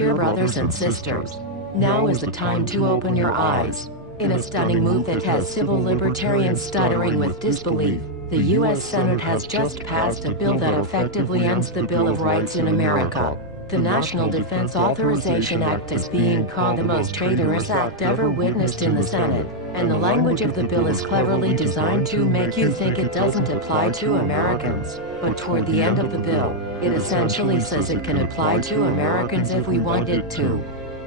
Dear brothers and sisters, now is the time to open your eyes. In a stunning move that has civil libertarians stuttering with disbelief, the U.S. Senate has just passed a bill that effectively ends the Bill of Rights in America. The National Defense Authorization Act is being called the most traitorous act ever witnessed in the Senate, and the language of the bill is cleverly designed to make you think it doesn't apply to Americans. But toward the end of the bill, it essentially says it can apply to Americans if we want it to.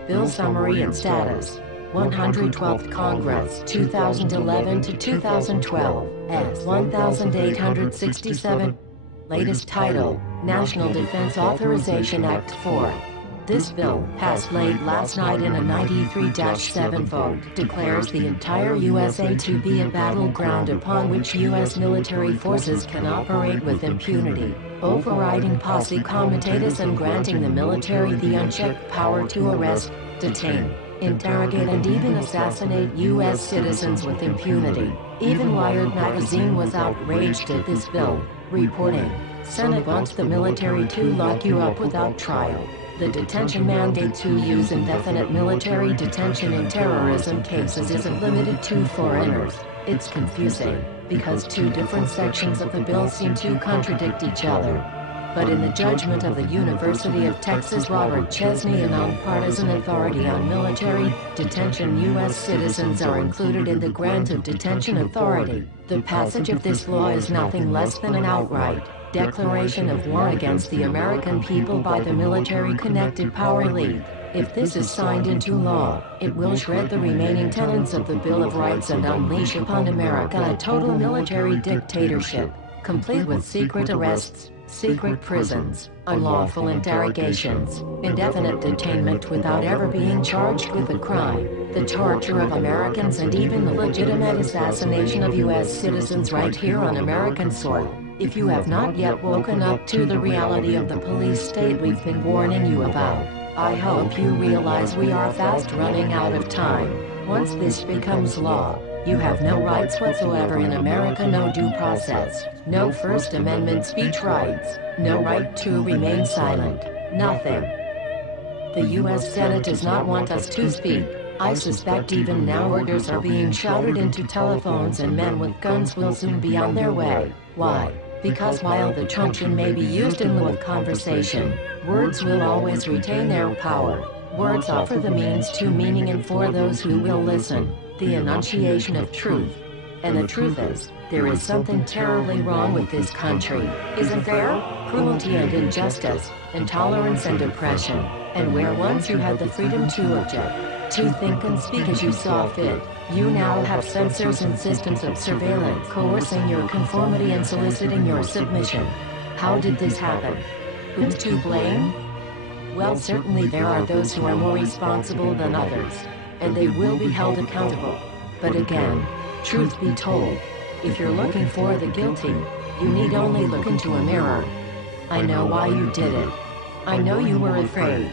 Bill summary and status. 112th Congress, 2011 to 2012, S. 1867. Latest title, National Defense Authorization Act 4. This bill, passed late last night in a 93-7 vote, declares the entire USA to be a battleground upon which U.S. military forces can operate with impunity, overriding posse comitatus and granting the military the unchecked power to arrest, detain, interrogate and even assassinate U.S. citizens with impunity. Even Wired magazine was outraged at this bill, reporting, Senate wants the military to lock you up without trial. The detention mandate to use indefinite military detention in terrorism cases isn't limited to foreigners. It's confusing, because two different sections of the bill seem to contradict each other. But in the judgment of the University of Texas Robert Chesney, a nonpartisan authority on military detention, U.S. citizens are included in the grant of detention authority. The passage of this law is nothing less than an outright declaration of war against the American people by the military-connected power elite. If this is signed into law, it will shred the remaining tenets of the Bill of Rights and unleash upon America a total military dictatorship, complete with secret arrests, secret prisons, unlawful interrogations, indefinite detainment without ever being charged with a crime, the torture of Americans and even the legitimate assassination of U.S. citizens right here on American soil. If you have not yet woken up to the reality of the police state we've been warning you about, I hope you realize we are fast running out of time. Once this becomes law, you have no rights whatsoever in America, no due process, no First Amendment speech rights, no right to remain silent, nothing. The U.S. Senate does not want us to speak. I suspect even now orders are being shouted into telephones and men with guns will soon be on their way. Why? Because while the truncheon may be used in lieu of conversation, words will always retain their power. Words offer the means to meaning and for those who will listen, the enunciation of truth. And the truth is, there is something terribly wrong with this country, isn't there? Cruelty and injustice, intolerance and oppression, and where once you had the freedom to object, to think and speak as you saw fit, you now have censors and systems of surveillance coercing your conformity and soliciting your submission. How did this happen? Who's to blame? Well, certainly there are those who are more responsible than others, and they will be held accountable. But again, truth be told, if you're looking for the guilty, you need only look into a mirror. I know why you did it. I know you were afraid.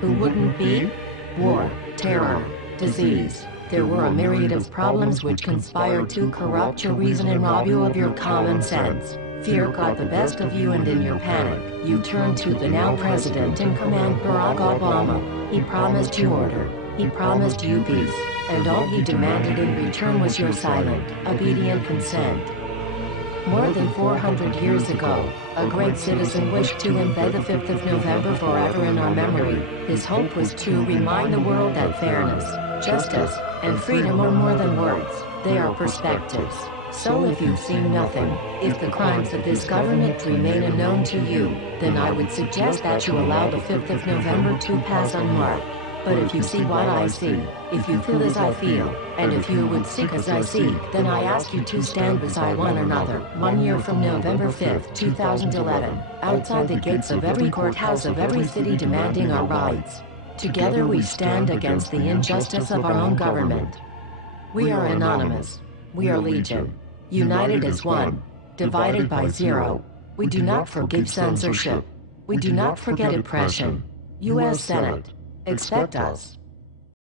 Who wouldn't be? War, terror, disease. There were a myriad of problems which conspired to corrupt your reason and rob you of your common sense. Fear got the best of you, and in your panic, you turned to the now president in command, Barack Obama. He promised you order. He promised you peace. And all he demanded in return was your silent, obedient consent. More than 400 years ago, a great citizen wished to embed the 5th of November forever in our memory. His hope was to remind the world that fairness, justice, and freedom are more than words, they are perspectives. So if you've seen nothing, if the crimes of this government remain unknown to you, then I would suggest that you allow the 5th of November to pass unmarked. But if you see what I see, if you feel as I feel, and if you would seek as I seek, then I ask you to stand beside one another, 1 year from November 5th, 2011, outside the gates of every courthouse of every city demanding our rights. Together we stand against the injustice of our own government. We are anonymous. We are legion. United as one. Divided by zero. We do not forgive censorship. We do not forget oppression. U.S. Senate. Expect us.